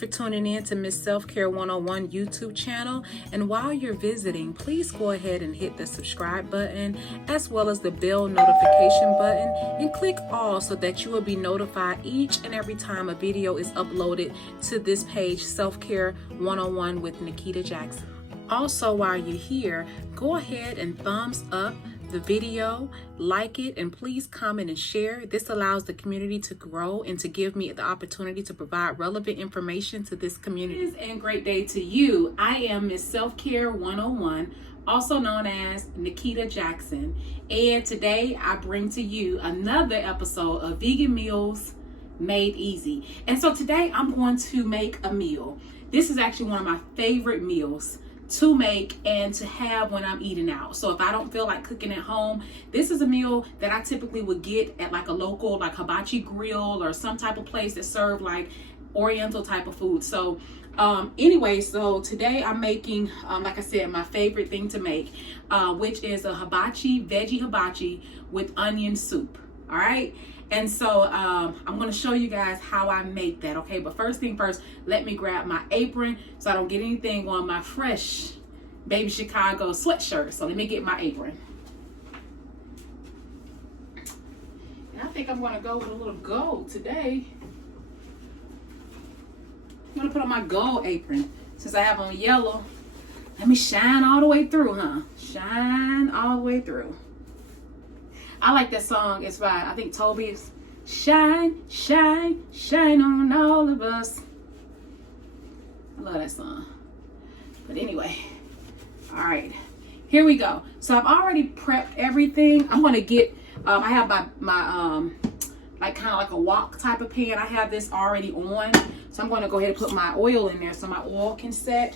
for tuning in to Miss Self-Care 101 YouTube channel. And while you're visiting, please go ahead and hit the subscribe button as well as the bell notification button and click all so that you will be notified each and every time a video is uploaded to this page, Self-Care 101 with Nikkita Jackson. Also, while you're here, go ahead and thumbs up the video, like it, and please comment and share. This allows the community to grow and to give me the opportunity to provide relevant information to this community. And great day to you. I am Miss Self-Care 101, also known as Nikkita Jackson, and today I bring to you another episode of Vegan Meals Made Easy. And so today I'm going to make a meal. This is actually one of my favorite meals to make and to have when I'm eating out. So if I don't feel like cooking at home, this is a meal that I typically would get at like a local like hibachi grill or some type of place that serve like oriental type of food. So anyway, so today I'm making like I said, my favorite thing to make, which is a veggie hibachi with onion soup. All right. And so I'm going to show you guys how I make that, okay? But first thing first, let me grab my apron so I don't get anything on my fresh Baby Chicago sweatshirt. So let me get my apron. And I think I'm going to go with a little gold today. I'm going to put on my gold apron since I have on yellow. Let me shine all the way through, huh? Shine all the way through. I like that song. It's by, I think, Toby's. Shine, shine, shine on all of us. I love that song. But anyway, all right, here we go. So I've already prepped everything. I'm going to get, I have my like kind of like a wok type of pan. I have this already on. So I'm going to go ahead and put my oil in there so my oil can set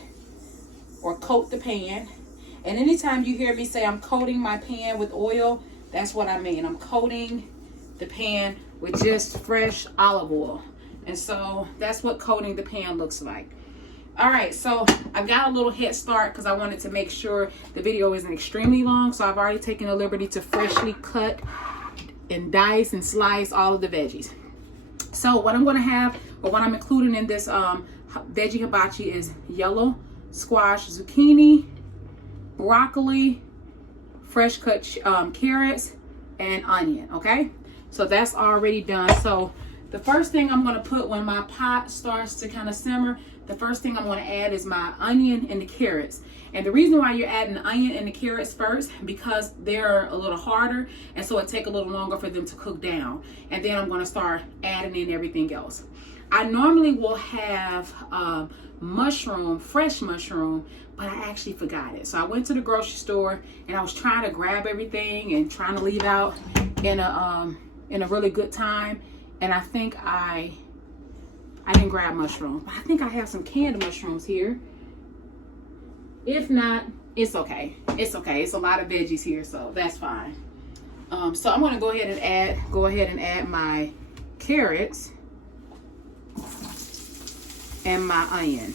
or coat the pan. And anytime you hear me say I'm coating my pan with oil, that's what I mean. I'm coating the pan with just fresh olive oil. And so that's what coating the pan looks like. All right, so I've got a little head start because I wanted to make sure the video isn't extremely long. So I've already taken the liberty to freshly cut and dice and slice all of the veggies. So what I'm going to have, or what I'm including in this veggie hibachi is yellow squash, zucchini, broccoli, fresh cut carrots, and onion. Okay, so that's already done. So the first thing I'm going to put when my pot starts to kind of simmer, the first thing I'm going to add is my onion and the carrots. And the reason why you're adding the onion and the carrots first, because they're a little harder, and so it takes a little longer for them to cook down. And then I'm going to start adding in everything else. I normally will have mushroom, fresh mushroom, but I actually forgot it. So I went to the grocery store and I was trying to grab everything and trying to leave out in a really good time. And I think I didn't grab mushroom. I think I have some canned mushrooms here. If not, it's okay. It's okay. It's a lot of veggies here, so that's fine. So I'm going to go ahead and add my carrots and my onion.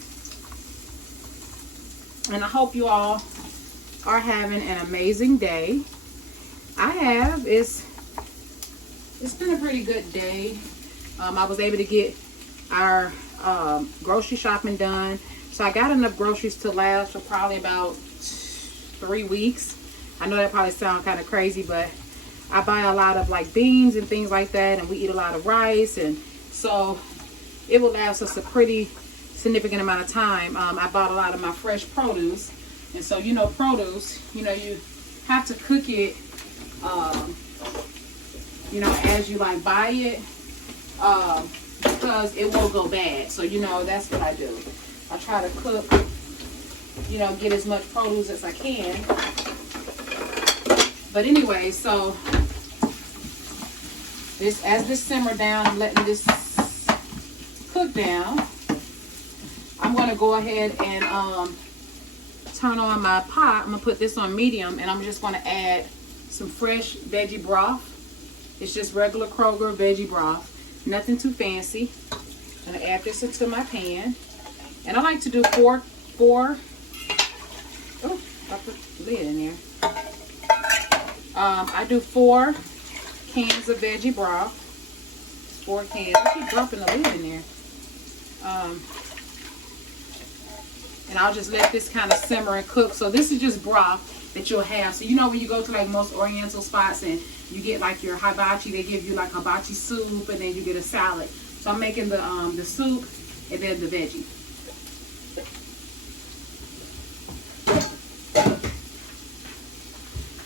And I hope you all are having an amazing day. I have. It's been a pretty good day. I was able to get our grocery shopping done. So I got enough groceries to last for probably about 3 weeks. I know that probably sounds kind of crazy, but I buy a lot of like beans and things like that, and we eat a lot of rice, and so it will last us a pretty significant amount of time. I bought a lot of my fresh produce, and so you know, produce, you know, you have to cook it you know, as you like buy it, because it will go bad. So you know, that's what I do. I try to cook, you know, get as much produce as I can. But anyway, so as this simmer down, I'm letting this cook down. I'm going to go ahead and turn on my pot. I'm going to put this on medium, and I'm just going to add some fresh veggie broth. It's just regular Kroger veggie broth. Nothing too fancy. I'm going to add this into my pan. And I like to do four. Oh, I put the lid in there. I do 4 cans of veggie broth. 4 cans. I keep dropping the lid in there. And I'll just let this kind of simmer and cook. So this is just broth that you'll have. So you know when you go to like most oriental spots and you get like your hibachi, they give you like hibachi soup and then you get a salad. So I'm making the soup and then the veggie.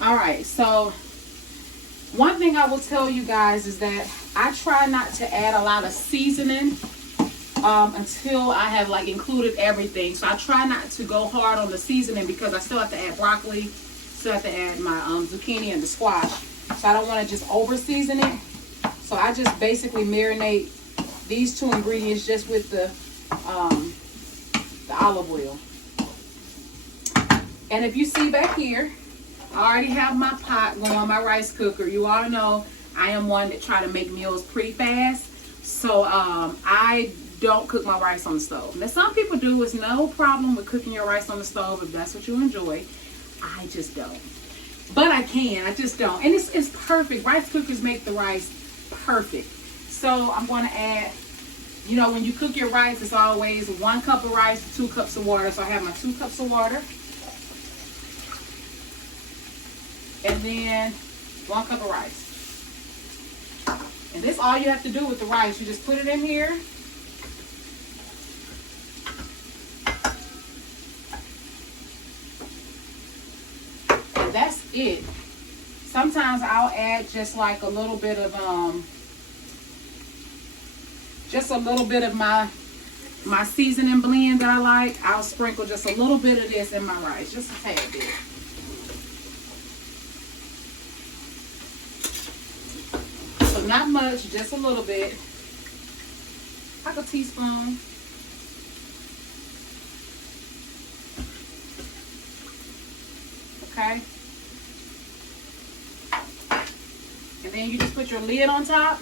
Alright, so one thing I will tell you guys is that I try not to add a lot of seasoning until I have like included everything. So I try not to go hard on the seasoning because I still have to add broccoli, still have to add my zucchini and the squash. So I don't want to just over season it. So I just basically marinate these two ingredients just with the olive oil. And if you see back here, I already have my pot going, my rice cooker. You all know I am one that try to make meals pretty fast. So I don't cook my rice on the stove. Now some people do. It's no problem with cooking your rice on the stove if that's what you enjoy. I just don't. But I can. I just don't. And it's perfect. Rice cookers make the rice perfect. So I'm going to add, you know, when you cook your rice, it's always 1 cup of rice, 2 cups of water. So I have my 2 cups of water. And then 1 cup of rice. And this all you have to do with the rice. You just put it in here. And that's it. Sometimes I'll add just like a little bit of my seasoning blend that I like. I'll sprinkle just a little bit of this in my rice, just a tad bit. So not much, just a little bit. Like a teaspoon. Okay. And then you just put your lid on top.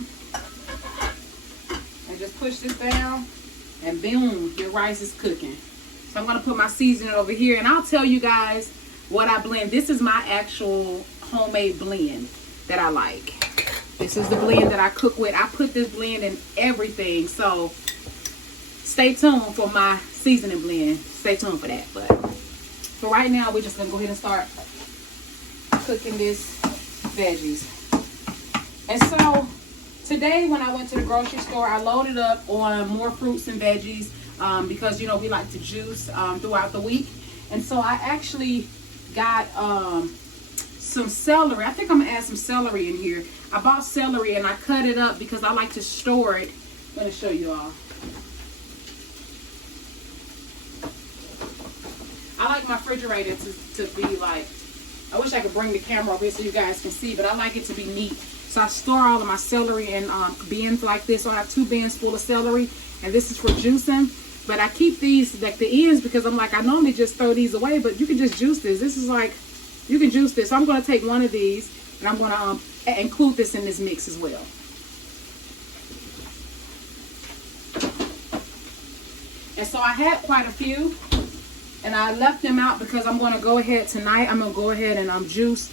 And just push this down. And boom, your rice is cooking. So I'm going to put my seasoning over here. And I'll tell you guys what I blend. This is my actual homemade blend that I like. This is the blend that I cook with. I put this blend in everything. So stay tuned for my seasoning blend. Stay tuned for that. But for right now, we're just going to go ahead and start cooking this veggies. And so today when I went to the grocery store, I loaded up on more fruits and veggies because, you know, we like to juice throughout the week. And so I actually got some celery. I think I'm going to add some celery in here. I bought celery and I cut it up because I like to store it. I'm going to show you all. I like my refrigerator to be like, I wish I could bring the camera over here so you guys can see, but I like it to be neat. So I store all of my celery in bins like this. So I have 2 bins full of celery, and this is for juicing. But I keep these, like the ends, because I'm like, I normally just throw these away, but you can just juice this. This is like, you can juice this. So I'm going to take one of these, and I'm going to include this in this mix as well. And so I had quite a few, and I left them out because I'm going to go ahead tonight. I'm going to go ahead and juice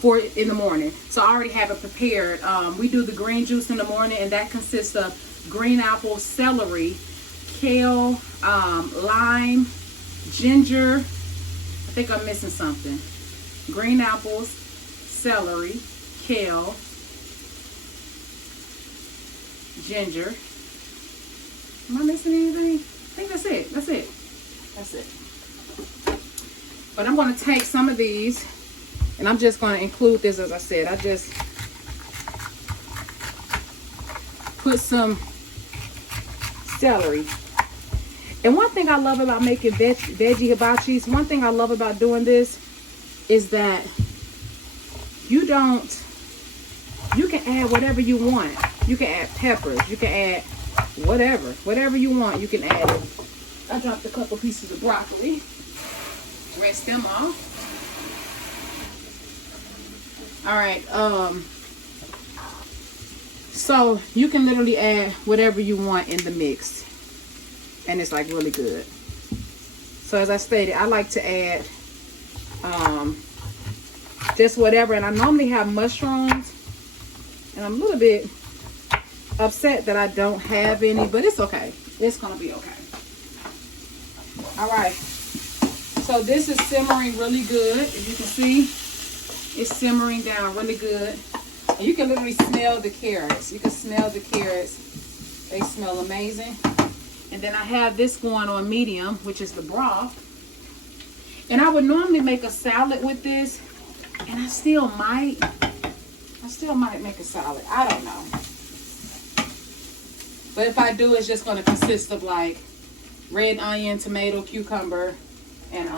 for it in the morning. So I already have it prepared. We do the green juice in the morning, and that consists of green apple, celery, kale, lime, ginger. I think I'm missing something. Green apples, celery, kale, ginger. Am I missing anything? I think that's it. That's it. That's it. But I'm going to take some of these, and I'm just going to include this, as I said. I just put some celery. And one thing I love about making veggie hibachis, one thing I love about doing this is that you can add whatever you want. You can add peppers. You can add whatever you want, you can add it. I dropped a couple pieces of broccoli. Rinse them off. All right. So you can literally add whatever you want in the mix, and it's like really good. So as I stated, I like to add just whatever, and I normally have mushrooms, and I'm a little bit upset that I don't have any, but it's okay. It's gonna be okay. All right. So this is simmering really good. As you can see, it's simmering down really good. And you can literally smell the carrots. You can smell the carrots. They smell amazing. And then I have this going on medium, which is the broth. And I would normally make a salad with this. And I still might make a salad. I don't know. But if I do, it's just going to consist of like red onion, tomato, cucumber, and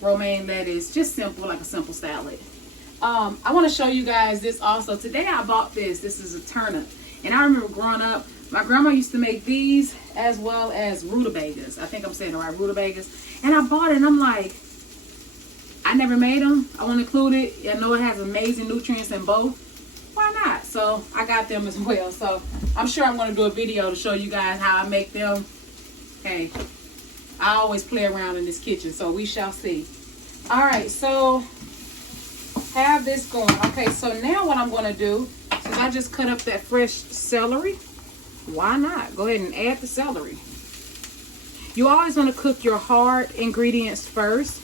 romaine lettuce. Just simple, like a simple salad. I want to show you guys this also. Today I bought this. This is a turnip. And I remember growing up, my grandma used to make these as well as rutabagas. I think I'm saying the right, rutabagas. And I bought it and I'm like, I never made them. I want to include it. I know it has amazing nutrients in both. Why not? So I got them as well. So I'm sure I'm going to do a video to show you guys how I make them. Hey, I always play around in this kitchen, so we shall see. All right, so have this going. Okay, so now what I'm going to do, since I just cut up that fresh celery, why not? Go ahead and add the celery. You always want to cook your hard ingredients first.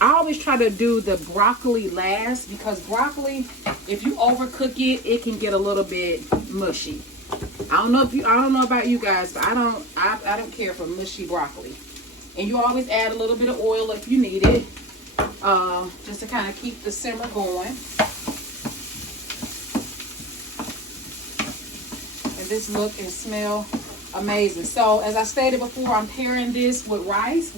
I always try to do the broccoli last because broccoli, if you overcook it, it can get a little bit mushy. I don't know about you guys, but I don't care for mushy broccoli. And you always add a little bit of oil if you need it, just to kind of keep the simmer going. And this look and smell amazing. So as I stated before, I'm pairing this with rice.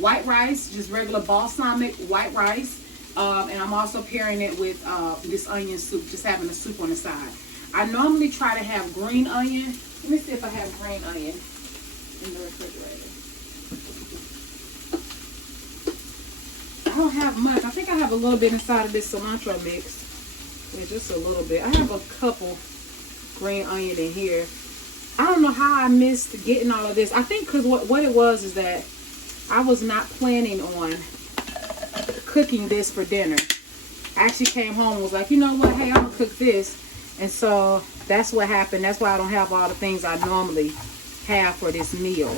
White rice, just regular balsamic white rice. And I'm also pairing it with this onion soup, just having a soup on the side. I normally try to have green onion. Let me see if I have green onion in the refrigerator. I don't have much. I think I have a little bit inside of this cilantro mix. Yeah, just a little bit. I have a couple green onion in here. I don't know how I missed getting all of this. I think because what it was is that I was not planning on cooking this for dinner. I actually came home and was like, you know what? Hey, I'm going to cook this. And so that's what happened. That's why I don't have all the things I normally have for this meal.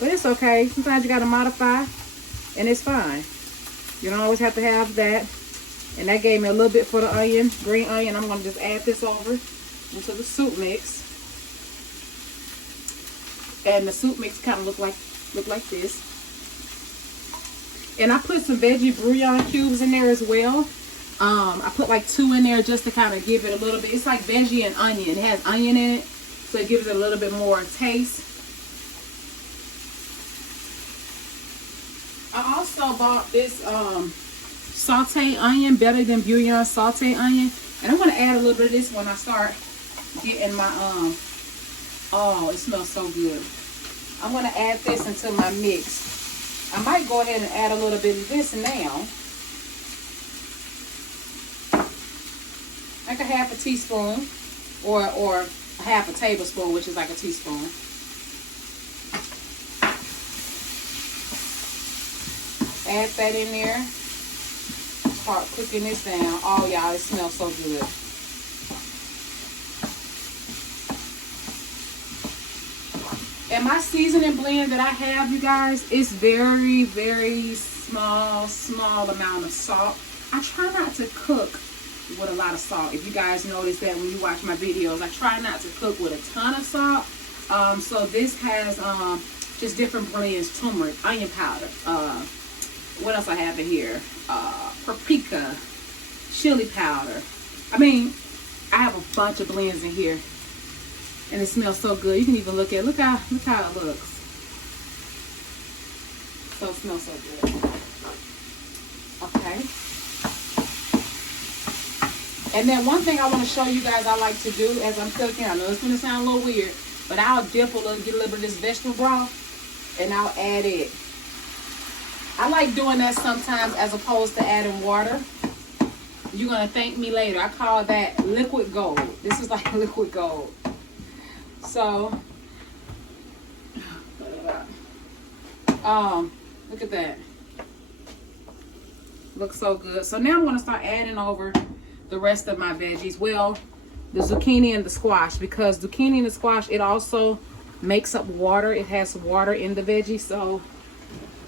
But it's okay. Sometimes you got to modify and it's fine. You don't always have to have that. And that gave me a little bit for the onion, green onion. I'm going to just add this over into the soup mix. And the soup mix kind of look like this. And I put some veggie bouillon cubes in there as well. I put like 2 in there just to kind of give it a little bit. It's like veggie and onion. It has onion in it, so it gives it a little bit more taste. I also bought this sauteed onion, better than bouillon sauteed onion. And I'm going to add a little bit of this when I start getting my, oh, it smells so good. I'm going to add this into my mix. I might go ahead and add a little bit of this now. Like a half a teaspoon or a half a tablespoon, which is like a teaspoon. Add that in there. Start cooking this down. Oh, y'all, it smells so good. And my seasoning blend that I have, you guys, is very, very small amount of salt. I try not to cook with a lot of salt. If you guys notice that when you watch my videos, I try not to cook with a ton of salt. So this has just different blends: turmeric, onion powder. What else I have in here? Paprika, chili powder. I mean, I have a bunch of blends in here, and it smells so good. You can even look at look how it looks. So it smells so good. Okay. And then one thing I want to show you guys I like to do as I'm cooking, I know it's going to sound a little weird, but I'll dip get a little bit of this vegetable broth, and I'll add it. I like doing that sometimes as opposed to adding water. You're going to thank me later. I call that liquid gold. This is like liquid gold. So, look at that. Looks so good. So now I'm going to start adding over the rest of my veggies. Well, the zucchini and the squash, because zucchini and the squash, it also makes up water. It has water in the veggie, so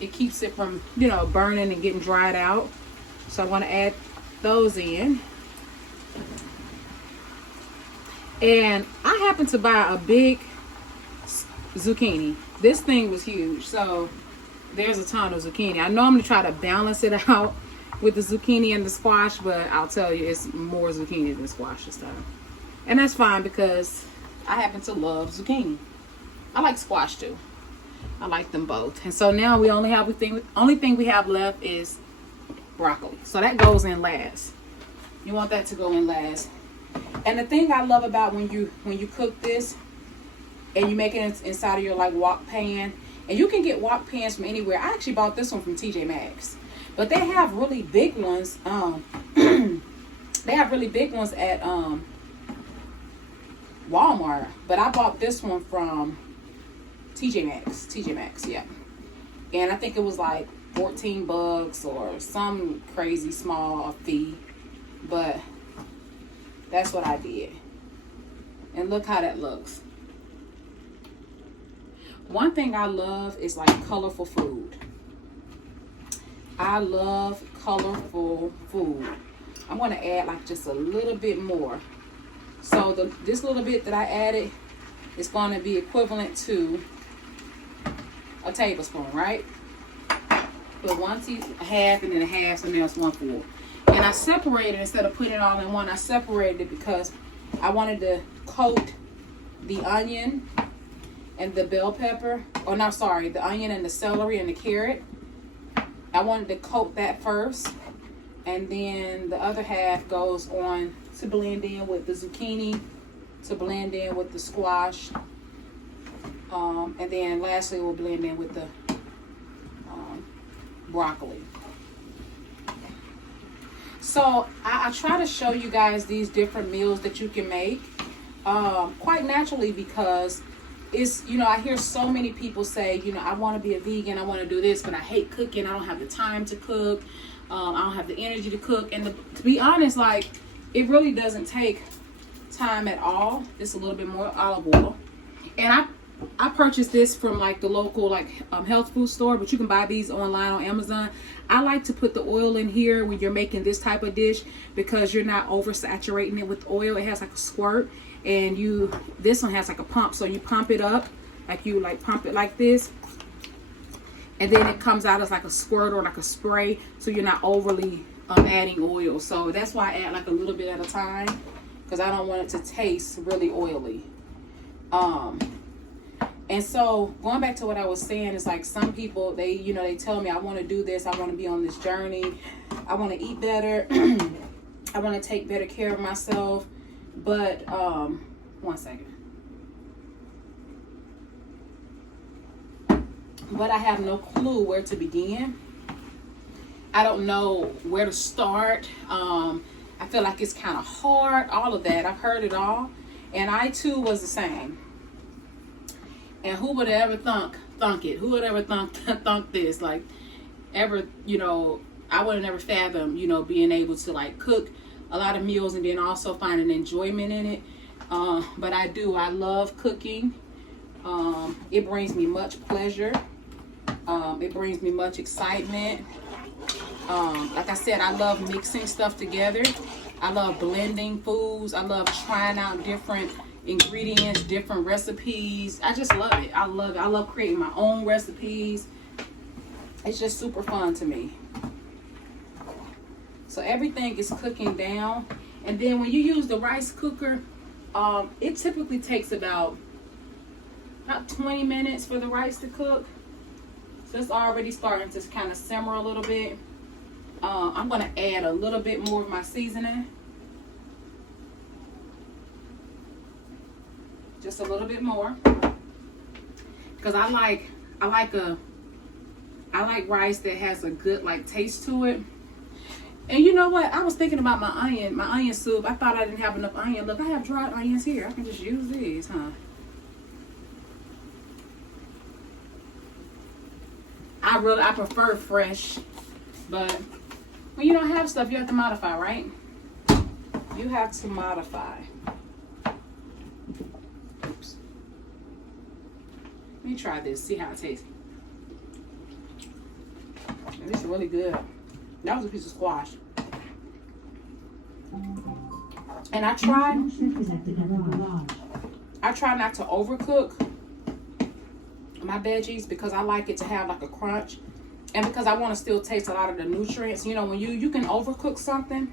it keeps it from, you know, burning and getting dried out. So I want to add those in. And I happened to buy a big zucchini. This thing was huge, so there's a ton of zucchini. I normally try to balance it out with the zucchini and the squash, but I'll tell you, it's more zucchini than squash this time. And that's fine because I happen to love zucchini. I like squash too. I like them both. And so now we only have only thing we have left is broccoli. So that goes in last. You want that to go in last. And the thing I love about when you cook this and you make it inside of your like wok pan, and you can get wok pans from anywhere. I actually bought this one from TJ Maxx, but they have really big ones. They have really big ones at Walmart, but I bought this one from TJ Maxx, yeah. And I think it was like $14 or some crazy small fee, but that's what I did. And look how that looks. One thing I love is like colorful food. I love colorful food. I'm going to add like just a little bit more. So this little bit that I added is going to be equivalent to a tablespoon, right? Put half and then a half, so now it's 1/4. And I separated, instead of putting it all in one, I separated it because I wanted to coat the onion and the bell pepper. Oh, no, sorry, the onion and the celery and the carrot. I wanted to coat that first. And then the other half goes on to blend in with the zucchini, to blend in with the squash. And then lastly, we'll blend in with the broccoli. So I try to show you guys these different meals that you can make quite naturally, because it's, you know, I hear so many people say, you know, I want to be a vegan, I want to do this, but I hate cooking, I don't have the time to cook, I don't have the energy to cook. And to be honest, like, it really doesn't take time at all. Just a little bit more olive oil. And I purchased this from like the local health food store, but you can buy these online on Amazon. I like to put the oil in here when you're making this type of dish, because you're not oversaturating it with oil. It has like a squirt, and this one has like a pump, so you pump it up, pump it like this, and then it comes out as like a squirt or like a spray, so you're not overly adding oil. So that's why I add like a little bit at a time, because I don't want it to taste really oily. And so going back to what I was saying, is like some people, they tell me, I want to do this, I want to be on this journey, I want to eat better, I want to take better care of myself, but one second. But I have no clue where to begin. I don't know where to start. I feel like it's kind of hard, all of that. I've heard it all, and I too was the same. And who would have ever thunk it? Who would ever thunk this? Like, ever, I would have never fathomed, being able to like cook a lot of meals and then also find an enjoyment in it. But I do. I love cooking. It brings me much pleasure. It brings me much excitement. Like I said, I love mixing stuff together. I love blending foods. I love trying out different ingredients, different recipes. I just love it. I love it. I love creating my own recipes. It's just super fun to me. So everything is cooking down, and then when you use the rice cooker, it typically takes about 20 minutes for the rice to cook. So it's already starting to kind of simmer a little bit. I'm going to add a little bit more of my seasoning. Just a little bit more, because I like rice that has a good taste to it. And you know what? I was thinking about my onion soup. I thought I didn't have enough onion. Look, I have dried onions here. I can just use these, huh? I prefer fresh, but when you don't have stuff, you have to modify, right? You have to modify. Oops. Let me try this, see how it tastes. And this is really good. That was a piece of squash. And I try not to overcook my veggies because I like it to have like a crunch, and because I want to still taste a lot of the nutrients. You know, when you can overcook something.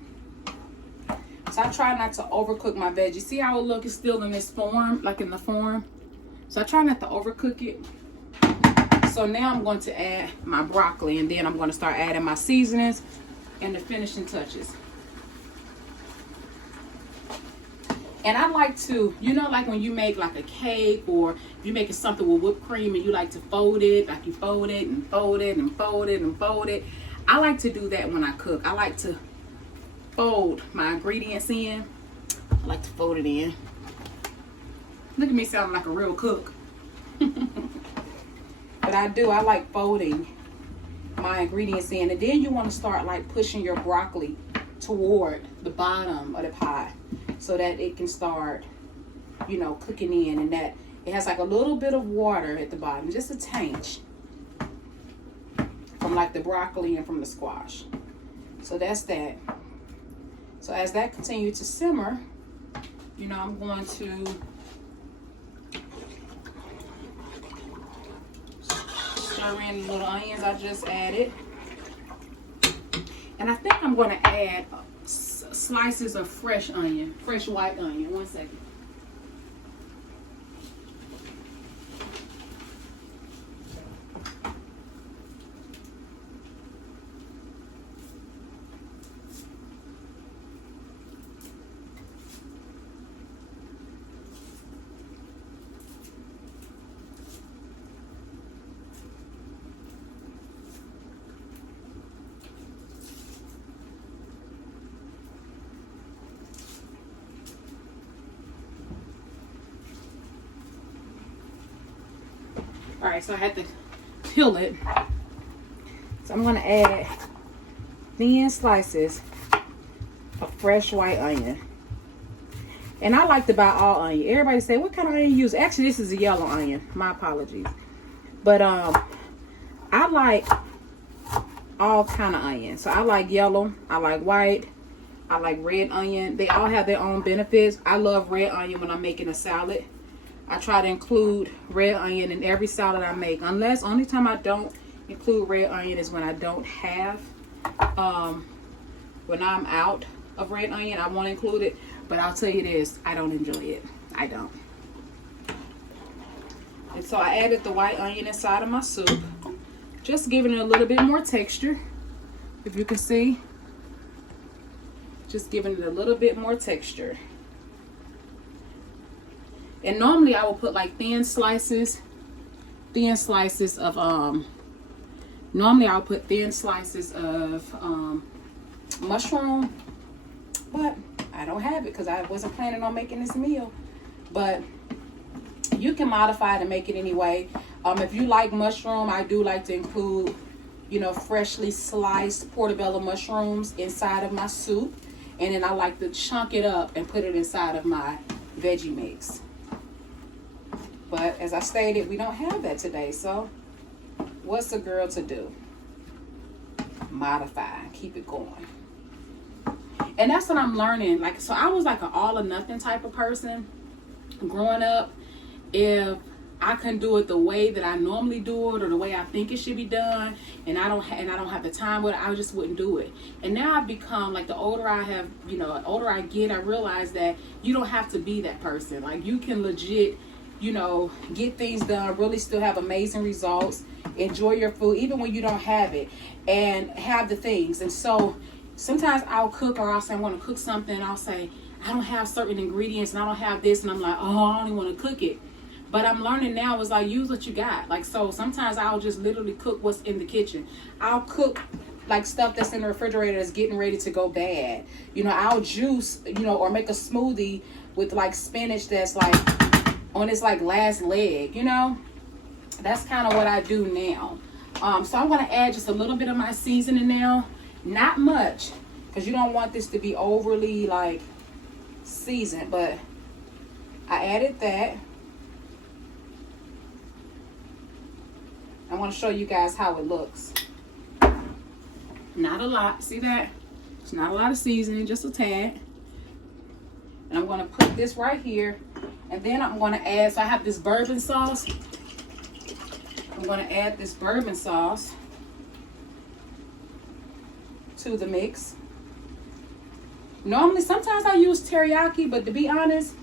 So I try not to overcook my veggies. See how it looks? It's still in this form, like in the form. So I try not to overcook it. So now I'm going to add my broccoli, and then I'm going to start adding my seasonings and the finishing touches. And I like to, you know, like when you make like a cake, or you're making something with whipped cream and you like to fold it, like you fold it and fold it and fold it and fold it. I like to do that when I cook. I like to fold my ingredients in. I like to fold it in. Look at me sounding like a real cook. But I do. I like folding my ingredients in. And then you want to start like pushing your broccoli toward the bottom of the pie, so that it can start, you know, cooking in, and that it has like a little bit of water at the bottom, just a tinge, from like the broccoli and from the squash. So that's that. So as that continues to simmer, you know, I'm going to stir in the little onions I just added. And I think I'm going to add slices of fresh onion, fresh white onion. 1 second. All right, so I had to peel it. So I'm going to add thin slices of fresh white onion. And I like to buy all onion. Everybody say, what kind of onion you use? Actually, this is a yellow onion. My apologies. But I like all kind of onion. So I like yellow. I like white. I like red onion. They all have their own benefits. I love red onion when I'm making a salad. I try to include red onion in every salad I make. Only time I don't include red onion is when I don't have, when I'm out of red onion, I won't include it. But I'll tell you this, I don't enjoy it. I don't. And so I added the white onion inside of my soup, just giving it a little bit more texture. If you can see, just giving it a little bit more texture. And normally I will put like thin slices of normally I'll put thin slices of mushroom, but I don't have it because I wasn't planning on making this meal. But you can modify it and make it anyway. If you like mushroom, I do like to include, you know, freshly sliced portobello mushrooms inside of my soup, and then I like to chunk it up and put it inside of my veggie mix. But as I stated, we don't have that today. So what's a girl to do? Modify, keep it going. And that's what I'm learning. Like, so I was like an all or nothing type of person growing up. If I couldn't do it the way that I normally do it, or the way I think it should be done, and I don't have the time with it, I just wouldn't do it. And now I've become like, the older I have, you know, the older I get, I realize that you don't have to be that person. Like, you can legit, you know, get things done, really still have amazing results, enjoy your food even when you don't have it, and have the things. And so sometimes I'll cook, or I'll say I want to cook something, and I'll say I don't have certain ingredients and I don't have this, and I'm like, oh, I don't want to cook it. But I'm learning now is like, use what you got. Like, so sometimes I'll just literally cook what's in the kitchen. I'll cook like stuff that's in the refrigerator that's getting ready to go bad. You know, I'll juice, you know, or make a smoothie with like spinach that's like on its like last leg, you know. That's kind of what I do now. So I'm going to add just a little bit of my seasoning now. Not much, because you don't want this to be overly like seasoned, but I added that. I want to show you guys how it looks. Not a lot. See that? It's not a lot of seasoning, just a tad. And I'm going to put this right here. And then I'm going to add, so I have this bourbon sauce. I'm going to add this bourbon sauce to the mix. Normally, sometimes I use teriyaki, but to be honest,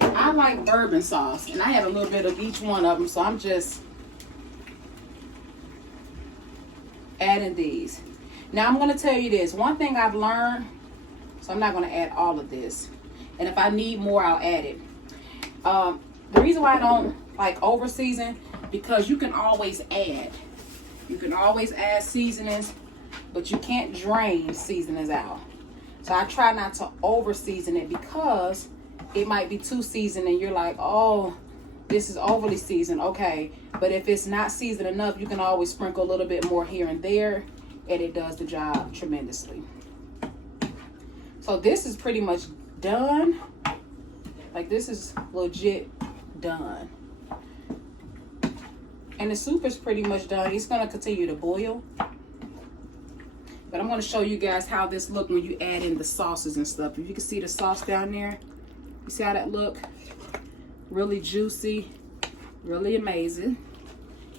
I like bourbon sauce. And I have a little bit of each one of them, so I'm just adding these. Now, I'm going to tell you this. One thing I've learned, so I'm not going to add all of this. And if I need more, I'll add it. The reason why I don't like over season, because you can always add. You can always add seasonings, but you can't drain seasonings out. So I try not to over season it, because it might be too seasoned and you're like, oh, this is overly seasoned. Okay, but if it's not seasoned enough, you can always sprinkle a little bit more here and there, and it does the job tremendously. So this is pretty much done. Like, this is legit done. And the soup is pretty much done. It's going to continue to boil. But I'm going to show you guys how this look when you add in the sauces and stuff. If you can see the sauce down there. You see how that look? Really juicy. Really amazing.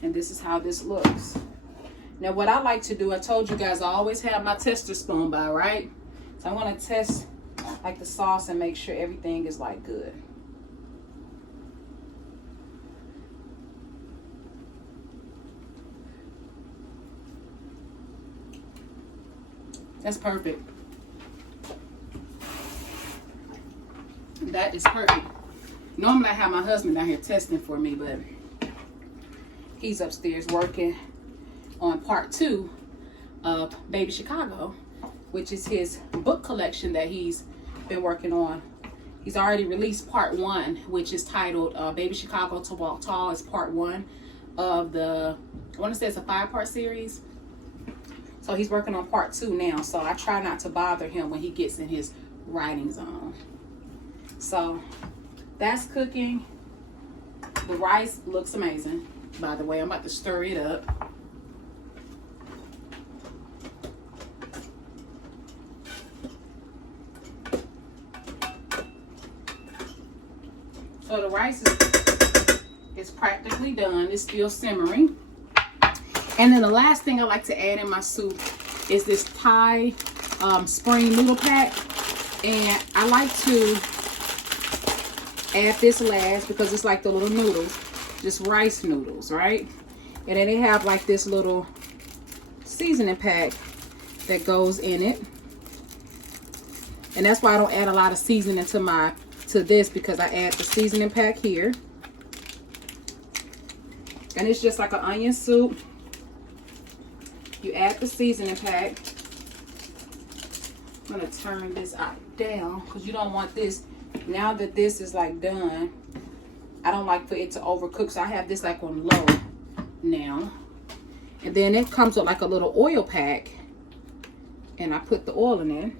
And this is how this looks. Now, what I like to do, I told you guys I always have my tester spoon by, right? So I'm going to test like the sauce and make sure everything is like good. That's perfect. That is perfect. Normally I have my husband down here testing for me, but he's upstairs working on part 2 of Baby Chicago, which is his book collection that he's been working on. He's already released part 1, which is titled Baby Chicago to Walk Tall. It's part 1 of the, I want to say it's a 5-part series. So he's working on part 2 now. So I try not to bother him when he gets in his writing zone. So that's cooking. The rice looks amazing. By the way, I'm about to stir it up. So the rice is practically done. It's still simmering. And then the last thing I like to add in my soup is this Thai spring noodle pack. And I like to add this last because it's like the little noodles, just rice noodles, right? And then they have like this little seasoning pack that goes in it. And that's why I don't add a lot of seasoning to this, because I add the seasoning pack here. And it's just like an onion soup. You add the seasoning pack. I'm going to turn this down because you don't want this. Now that this is like done, I don't like for it to overcook. So I have this like on low now. And then it comes with like a little oil pack. And I put the oil in it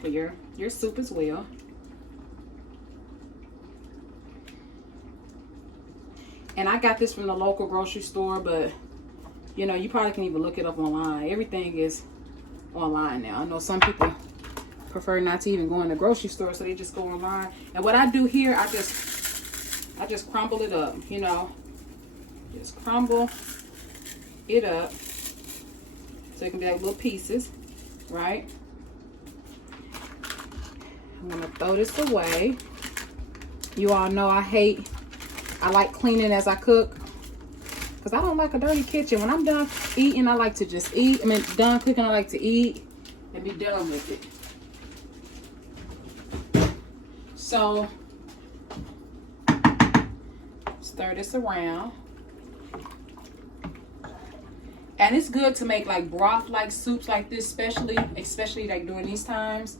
for your soup as well. And I got this from the local grocery store, but you know, you probably can even look it up online. Everything is online now. I know some people prefer not to even go in the grocery store, so they just go online. And what I do here, I just crumble it up, you know. Just crumble it up so it can be like little pieces, right? I'm gonna throw this away. You all know I like cleaning as I cook, because I don't like a dirty kitchen. When I'm done eating, I like to just eat. I mean, done cooking, I like to eat and be done with it. So, stir this around. And it's good to make like broth-like soups like this, especially like during these times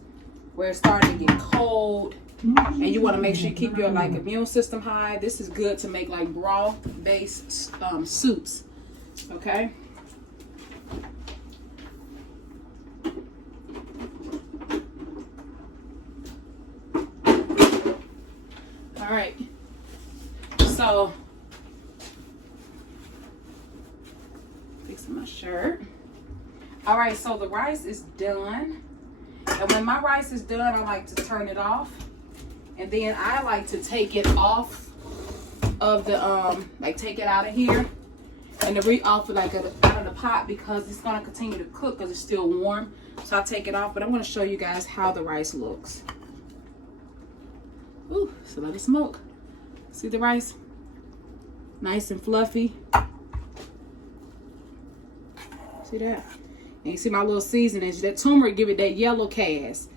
where it's starting to get cold. And you want to make sure you keep your like immune system high. This is good to make like broth-based soups. Okay. All right. So, fixing my shirt. All right, so the rice is done. And when my rice is done, I like to turn it off. And then I like to take it off of the, like take it out of here. And to off like out of the pot because it's gonna continue to cook because it's still warm. So I'll take it off, but I'm gonna show you guys how the rice looks. Ooh, so let it smoke. See the rice? Nice and fluffy. See that? And you see my little seasonings. That turmeric give it that yellow cast.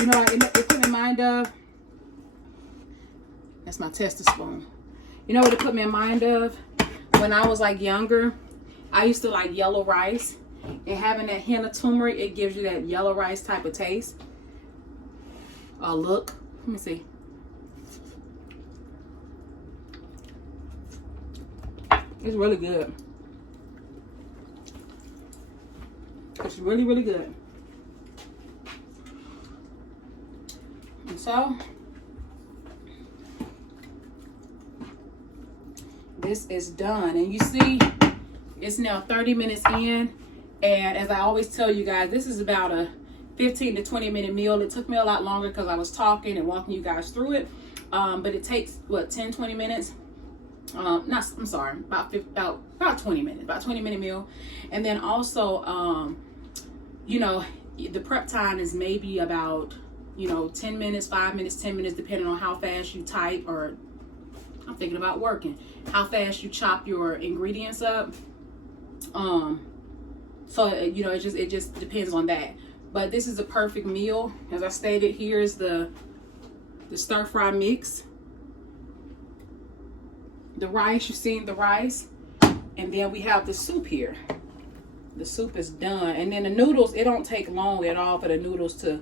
You know, it put me in mind of. That's my tester spoon. You know what it put me in mind of? When I was like younger, I used to like yellow rice. And having that hint of turmeric, it gives you that yellow rice type of taste. Look. Let me see. It's really good. It's really, really good. And so, this is done. And you see, it's now 30 minutes in. And as I always tell you guys, this is about a 15 to 20 minute meal. It took me a lot longer because I was talking and walking you guys through it. But it takes, what, 10, 20 minutes? I'm sorry, about 20 minutes, about 20-minute meal. And then also, you know, the prep time is maybe about, you know, 10 minutes, 5 minutes, 10 minutes, depending on how fast you type, or I'm thinking about working, how fast you chop your ingredients up. So, you know, it just depends on that. But this is a perfect meal. As I stated, here's the stir fry mix. The rice, you've seen the rice. And then we have the soup here. The soup is done. And then the noodles, it don't take long at all for the noodles to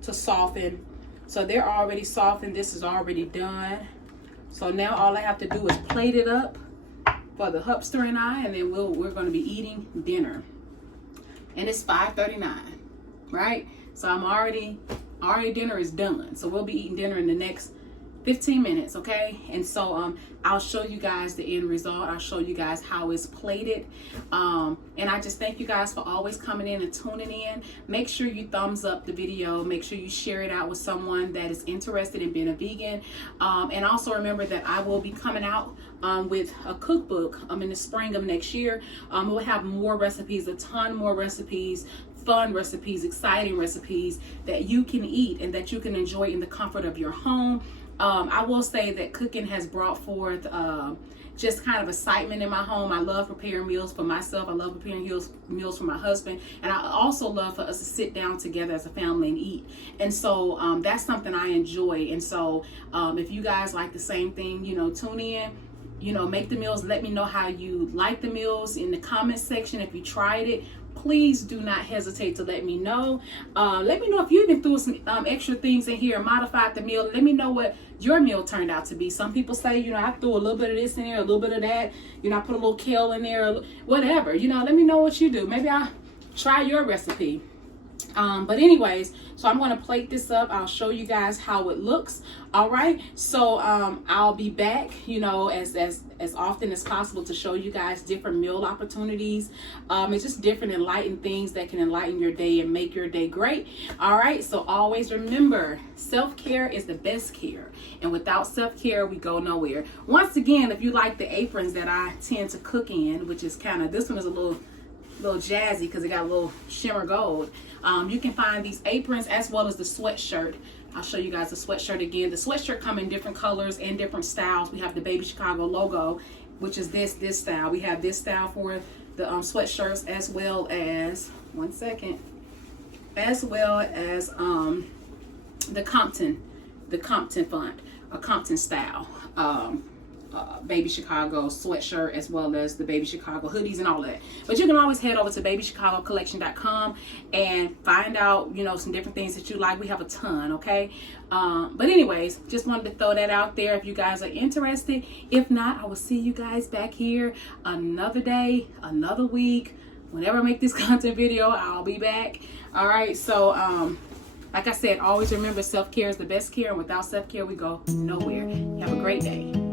soften. So they're already softened. This is already done. So now all I have to do is plate it up for the hupster and I, and then we're going to be eating dinner. And it's 5:39, right? So I'm already dinner is done. So we'll be eating dinner in the next 15 minutes, okay? And so I'll show you guys the end result. I'll show you guys how it's plated. And I just thank you guys for always coming in and tuning in. Make sure you thumbs up the video. Make sure you share it out with someone that is interested in being a vegan. And also remember that I will be coming out with a cookbook in the spring of next year. We'll have more recipes, a ton more recipes, fun recipes, exciting recipes that you can eat and that you can enjoy in the comfort of your home. I will say that cooking has brought forth just kind of excitement in my home. I love preparing meals for myself. I love preparing meals for my husband. And I also love for us to sit down together as a family and eat. And so that's something I enjoy. And so if you guys like the same thing, you know, tune in. You know, make the meals. Let me know how you like the meals in the comment section. If you tried it, please do not hesitate to let me know. Let me know if you even threw some extra things in here and modified the meal. Let me know what your meal turned out to be. Some people say, you know, I threw a little bit of this in there, a little bit of that. You know, I put a little kale in there, whatever. You know, let me know what you do. Maybe I'll try your recipe. But anyways, so I'm going to plate this up. I'll show you guys how it looks. All right. So I'll be back, you know, as often as possible to show you guys different meal opportunities. It's just different enlightened things that can enlighten your day and make your day great. All right. So always remember, self-care is the best care. And without self-care, we go nowhere. Once again, if you like the aprons that I tend to cook in, which is kind of, this one is a little jazzy because it got a little shimmer gold. You can find these aprons as well as the sweatshirt. I'll show you guys the sweatshirt again. The sweatshirt come in different colors and different styles. We have the Baby Chicago logo, which is this style. We have this style for the sweatshirts, as well as, one second, as well as the Compton font, a Compton style. Baby Chicago sweatshirt, as well as the Baby Chicago hoodies and all that. But you can always head over to babychicagocollection.com and find out, you know, some different things that you like. We have a ton, okay? But anyways, just wanted to throw that out there if you guys are interested. If not, I will see you guys back here another day, another week. Whenever I make this content video, I'll be back. All right, so like I said, always remember, self-care is the best care, and without self-care, we go nowhere. Have a great day.